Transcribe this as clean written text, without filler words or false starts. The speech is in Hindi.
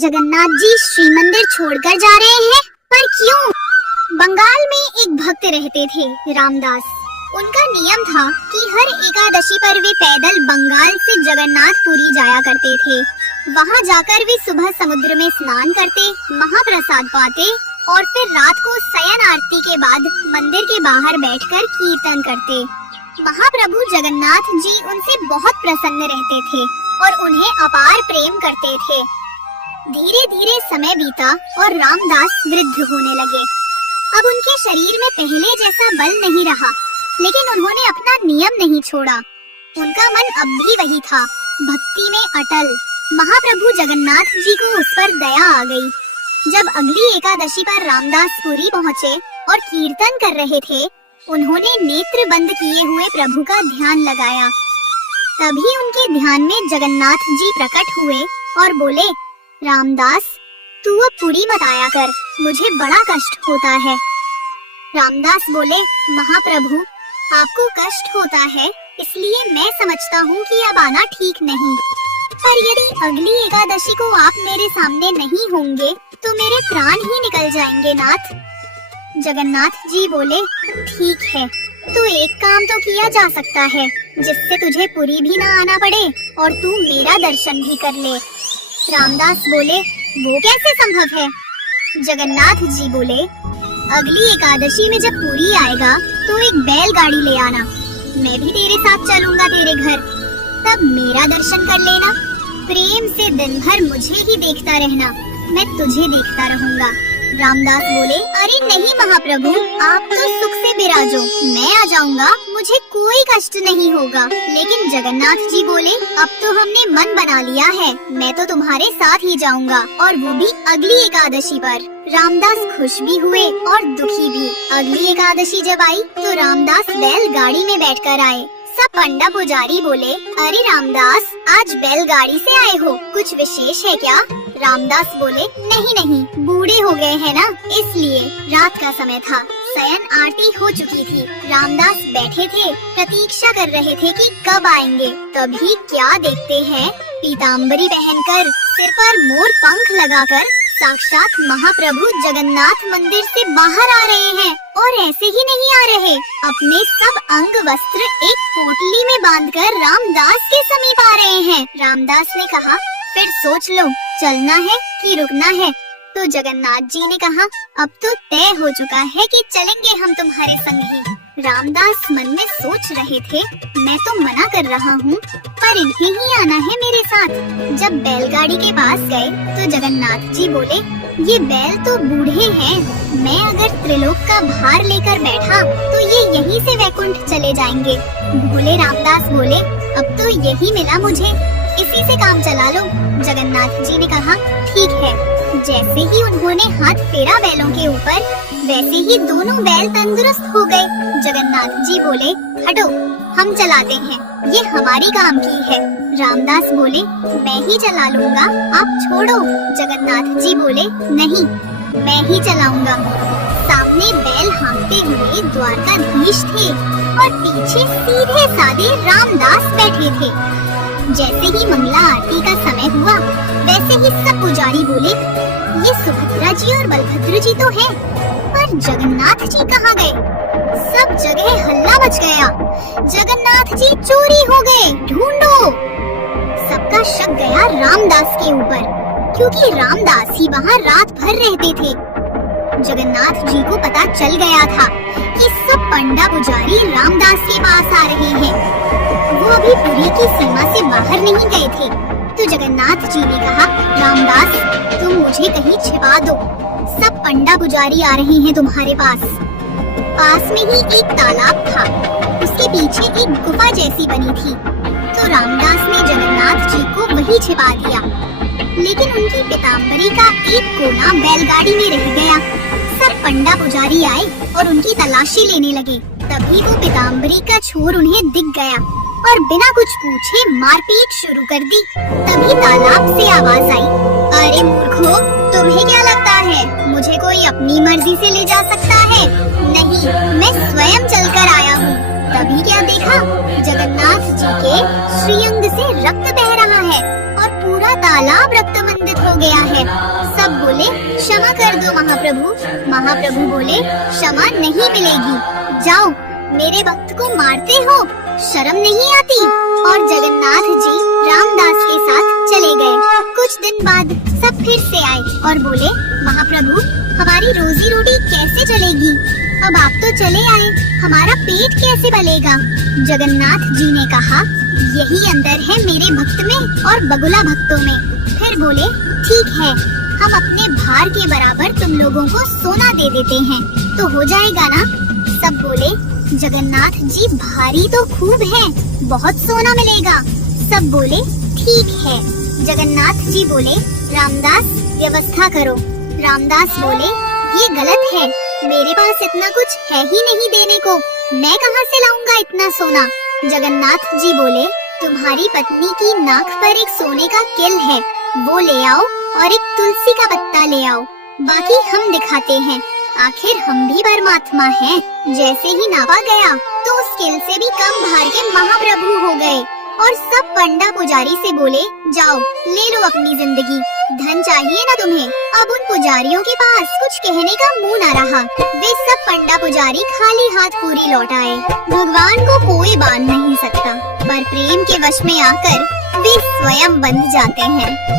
जगन्नाथ जी श्री मंदिर छोड़कर जा रहे हैं, पर क्यों? बंगाल में एक भक्त रहते थे, रामदास। उनका नियम था कि हर एकादशी पर वे पैदल बंगाल से जगन्नाथपुरी जाया करते थे। वहां जाकर वे सुबह समुद्र में स्नान करते, महाप्रसाद पाते और फिर रात को शयन आरती के बाद मंदिर के बाहर बैठकर कीर्तन करते। महाप्रभु जगन्नाथ जी उनसे बहुत प्रसन्न रहते थे और उन्हें अपार प्रेम करते थे। धीरे धीरे समय बीता और रामदास वृद्ध होने लगे। अब उनके शरीर में पहले जैसा बल नहीं रहा, लेकिन उन्होंने अपना नियम नहीं छोड़ा। उनका मन अब भी वही था, भक्ति में अटल। महाप्रभु जगन्नाथ जी को उस पर दया आ गई। जब अगली एकादशी पर रामदास पुरी पहुँचे और कीर्तन कर रहे थे, उन्होंने नेत्र बंद किए हुए प्रभु का ध्यान लगाया। तभी उनके ध्यान में जगन्नाथ जी प्रकट हुए और बोले, रामदास, तू अब पुरी मत आया कर, मुझे बड़ा कष्ट होता है। रामदास बोले, महाप्रभु, आपको कष्ट होता है इसलिए मैं समझता हूँ कि अब आना ठीक नहीं, पर यदि अगली एकादशी को आप मेरे सामने नहीं होंगे तो मेरे प्राण ही निकल जाएंगे नाथ। जगन्नाथ जी बोले, ठीक है, तो एक काम तो किया जा सकता है जिससे तुझे पुरी भी ना आना पड़े और तू मेरा दर्शन भी कर ले। रामदास बोले, वो कैसे संभव है? जगन्नाथ जी बोले, अगली एकादशी में जब पुरी आएगा तो एक बैलगाड़ी ले आना, मैं भी तेरे साथ चलूंगा तेरे घर, तब मेरा दर्शन कर लेना। प्रेम से दिन भर मुझे ही देखता रहना, मैं तुझे देखता रहूंगा। रामदास बोले, अरे नहीं महाप्रभु, आप तो सुख से विराजो, मैं आ जाऊंगा, मुझे कोई कष्ट नहीं होगा। लेकिन जगन्नाथ जी बोले, अब तो हमने मन बना लिया है, मैं तो तुम्हारे साथ ही जाऊंगा, और वो भी अगली एकादशी पर। रामदास खुश भी हुए और दुखी भी। अगली एकादशी जब आई तो रामदास बैलगाड़ी में बैठकर आए। सब पंडा पुजारी बोले, अरे रामदास, आज बैलगाड़ी से आए हो, कुछ विशेष है क्या? रामदास बोले, नहीं नहीं, बूढ़े हो गए हैं ना, इसलिए। रात का समय था, शयन आरती हो चुकी थी। रामदास बैठे थे, प्रतीक्षा कर रहे थे कि कब आएंगे। तभी क्या देखते हैं, पीताम्बरी पहनकर, सिर पर मोर पंख लगाकर साक्षात महाप्रभु जगन्नाथ मंदिर से बाहर आ रहे हैं। और ऐसे ही नहीं आ रहे, अपने सब अंग वस्त्र एक पोटली में बांधकर रामदास के समीप आ रहे हैं। रामदास ने कहा, फिर सोच लो, चलना है कि रुकना है? तो जगन्नाथ जी ने कहा, अब तो तय हो चुका है कि चलेंगे हम तुम्हारे संग ही। रामदास मन में सोच रहे थे, मैं तो मना कर रहा हूँ, पर इन्हें ही आना है मेरे साथ। जब बैलगाड़ी के पास गए तो जगन्नाथ जी बोले, ये बैल तो बूढ़े हैं, मैं अगर त्रिलोक का भार लेकर बैठा तो ये यहीं से वैकुंठ चले जाएंगे। भोले रामदास बोले, अब तो यही मिला मुझे, इसी से काम चला लो। जगन्नाथ जी ने कहा, ठीक है। जैसे ही उन्होंने हाथ फेरा बैलों के ऊपर, वैसे ही दोनों बैल तंदुरुस्त हो गए। जगन्नाथ जी बोले, हटो, हम चलाते हैं, ये हमारी काम की है। रामदास बोले, मैं ही चला लूंगा, आप छोड़ो। जगन्नाथ जी बोले, नहीं, मैं ही चलाऊंगा। सामने बैल हाँकते हुए द्वारकाधीश थे और पीछे सीधे साधे रामदास बैठे थे। जैसे ही मंगला आरती का समय हुआ, वैसे ही सब पुजारी बोले, ये सुभद्रा जी और बलभद्र जी तो हैं, पर जगन्नाथ जी कहाँ गए? सब जगह हल्ला मच गया, जगन्नाथ जी चोरी हो गए, ढूंढो। सबका शक गया रामदास के ऊपर, क्योंकि रामदास ही वहाँ रात भर रहते थे। जगन्नाथ जी को पता चल गया था कि सब पंडा पुजारी रामदास के पास आ रहे हैं। वो अभी पुरी की सीमा से बाहर नहीं गए थे। तो जगन्नाथ जी ने कहा, रामदास, तुम मुझे कहीं छिपा दो, सब पंडा पुजारी आ रहे हैं तुम्हारे पास। पास में ही एक तालाब था, उसके पीछे एक गुफा जैसी बनी थी। तो रामदास ने जगन्नाथ जी को वही छिपा दिया, लेकिन उनकी पीताम्बरी का एक कोना बैलगाड़ी में रह गया। सब पंडा पुजारी आए और उनकी तलाशी लेने लगे। तभी वो पीताम्बरी का छोर उन्हें दिख गया और बिना कुछ पूछे मारपीट शुरू कर दी। तभी तालाब से आवाज आई, अरे मूर्खों, तुम्हें क्या लगता है मुझे कोई अपनी मर्जी से ले जा सकता है? नहीं, मैं स्वयं चलकर आया हूँ। तभी क्या देखा, जगन्नाथ जी के श्रीअंग से रक्त बह रहा है और पूरा तालाब रक्तमंडित हो गया है। सब बोले क्षमा कर दो महाप्रभु। महाप्रभु बोले क्षमा नहीं मिलेगी, जाओ मेरे भक्त को मारते हो, शर्म नहीं आती। और जगन्नाथ जी रामदास के साथ चले गए। कुछ दिन बाद सब फिर से आए और बोले महाप्रभु हमारी रोजी रोटी कैसे चलेगी? अब आप तो चले आए, हमारा पेट कैसे पलेगा? जगन्नाथ जी ने कहा यही अंतर है मेरे भक्त में और बगुला भक्तों में। फिर बोले ठीक है, हम अपने भार के बराबर तुम लोगों को सोना दे देते हैं, तो हो जाएगा ना? सब बोले जगन्नाथ जी भारी तो खूब है, बहुत सोना मिलेगा। सब बोले ठीक है। जगन्नाथ जी बोले रामदास व्यवस्था करो। रामदास बोले ये गलत है, मेरे पास इतना कुछ है ही नहीं देने को, मैं कहाँ से लाऊंगा इतना सोना? जगन्नाथ जी बोले तुम्हारी पत्नी की नाक पर एक सोने का किल है, वो ले आओ और एक तुलसी का पत्ता ले आओ, बाकी हम दिखाते हैं, आखिर हम भी परमात्मा हैं। जैसे ही नापा गया तो उस किल से भी कम भार के महाप्रभु हो गए। और सब पंडा पुजारी से बोले जाओ ले लो अपनी जिंदगी, धन चाहिए ना तुम्हें? अब उन पुजारियों के पास कुछ कहने का मुंह न रहा। वे सब पंडा पुजारी खाली हाथ पूरी लौट आए। भगवान को कोई बांध नहीं सकता, पर प्रेम के वश में आकर वे स्वयं बंध जाते हैं।